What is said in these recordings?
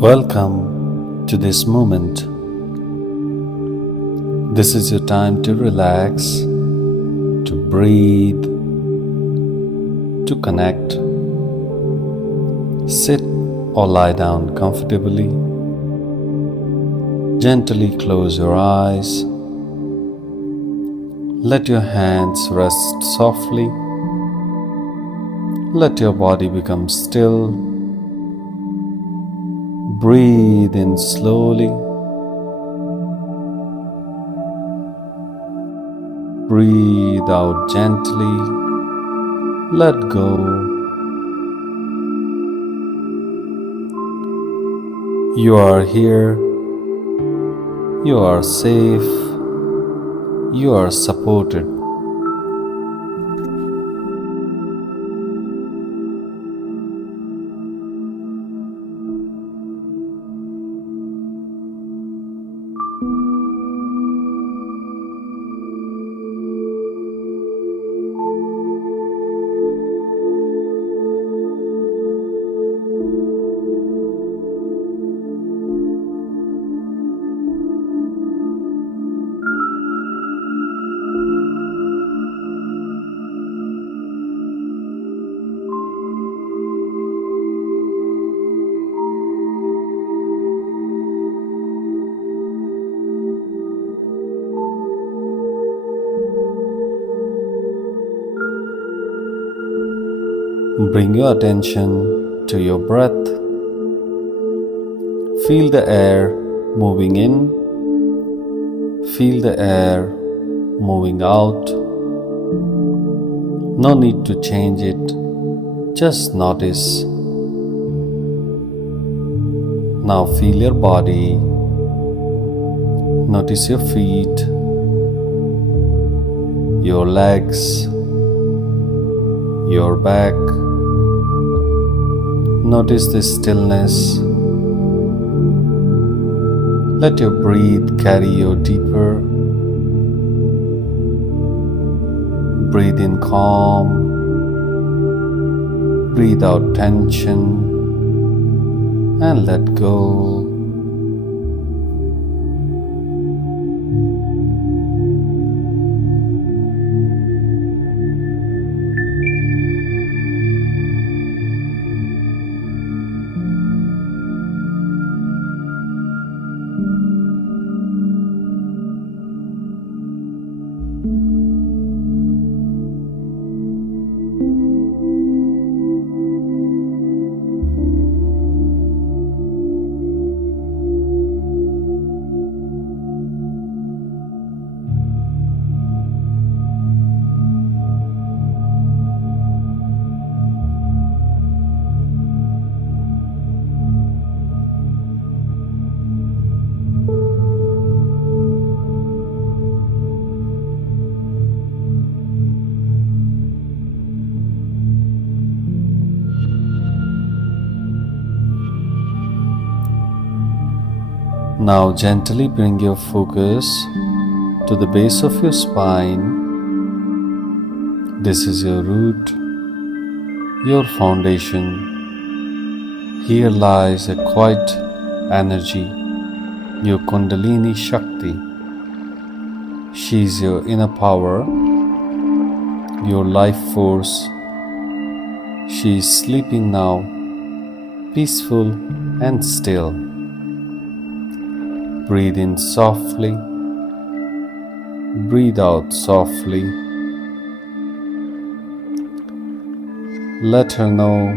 Welcome to this moment. This is your time to relax, to breathe, to connect. Sit or lie down comfortably. Gently close your eyes. Let your hands rest softly. Let your body become still. Breathe in slowly. Breathe out gently. Let go. You are here. You are safe. You are supported. Bring your attention to your breath. Feel the air moving in. Feel the air moving out. No need to change it. Just notice. Now feel your body. Notice your feet, your legs, your back. Notice the stillness. Let your breath carry you deeper. Breathe in calm. Breathe out tension and let go. Now gently bring your focus to the base of your spine. This is your root, your foundation. Here lies a quiet energy, your Kundalini Shakti. She is your inner power, your life force. She is sleeping now, peaceful and still. Breathe in softly. Breathe out softly. Let her know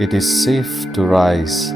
it is safe to rise.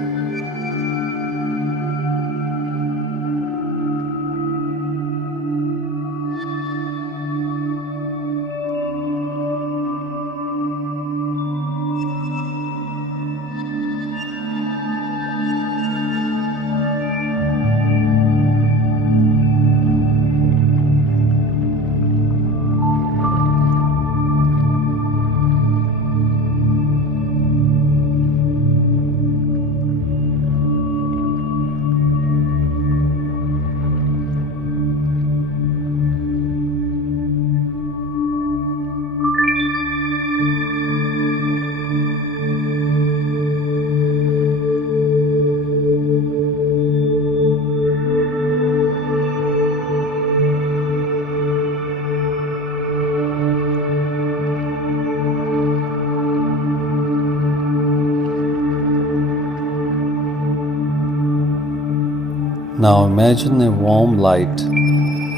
Now imagine a warm light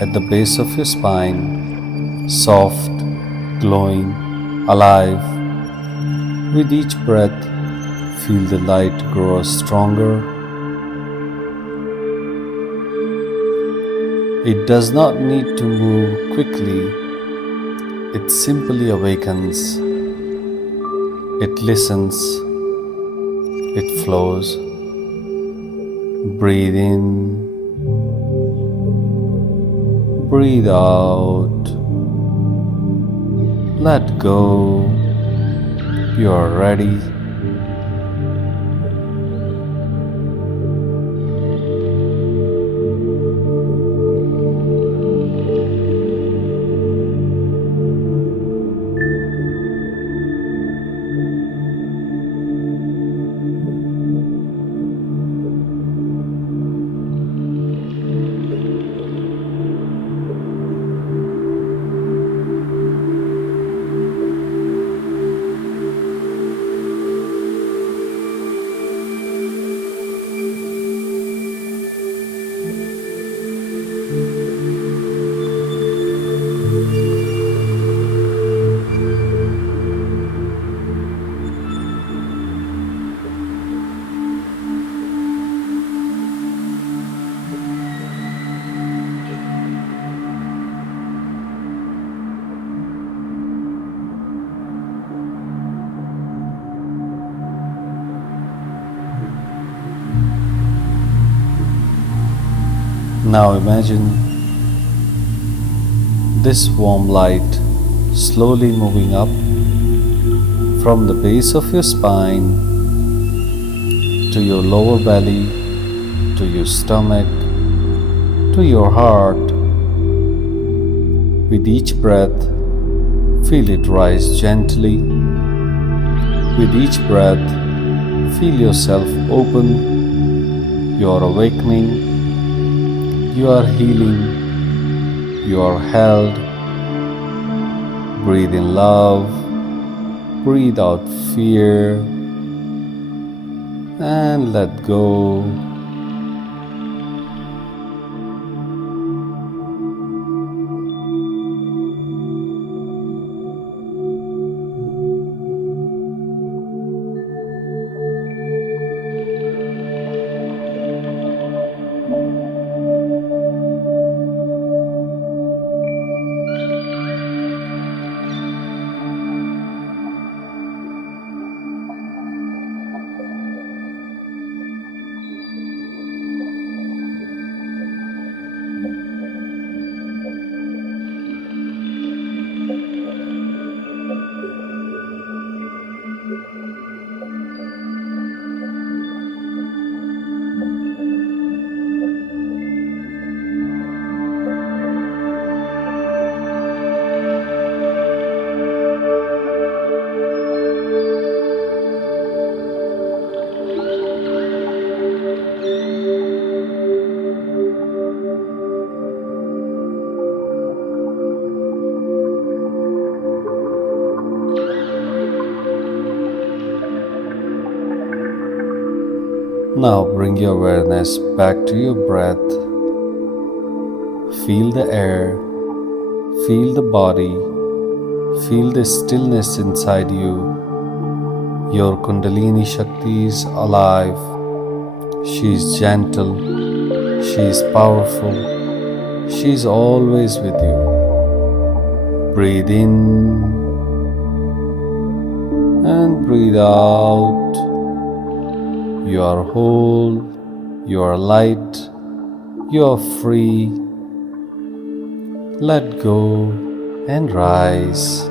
at the base of your spine, soft, glowing, alive. With each breath, feel the light grow stronger. It does not need to move quickly, it simply awakens. It listens, it flows. Breathe in, breathe out, let go. You are ready. Now imagine this warm light slowly moving up from the base of your spine to your lower belly, to your stomach, to your heart. With each breath, feel it rise gently. With each breath, feel yourself open. You are awakening, you are healing, you are held. Breathe in love, breathe out fear, and let go. Now bring your awareness back to your breath. Feel the air, feel the body, feel the stillness inside you. Your Kundalini Shakti is alive. She is gentle, she is powerful, she is always with you. Breathe in and breathe out. You are whole, you are light, you are free. Let go and rise.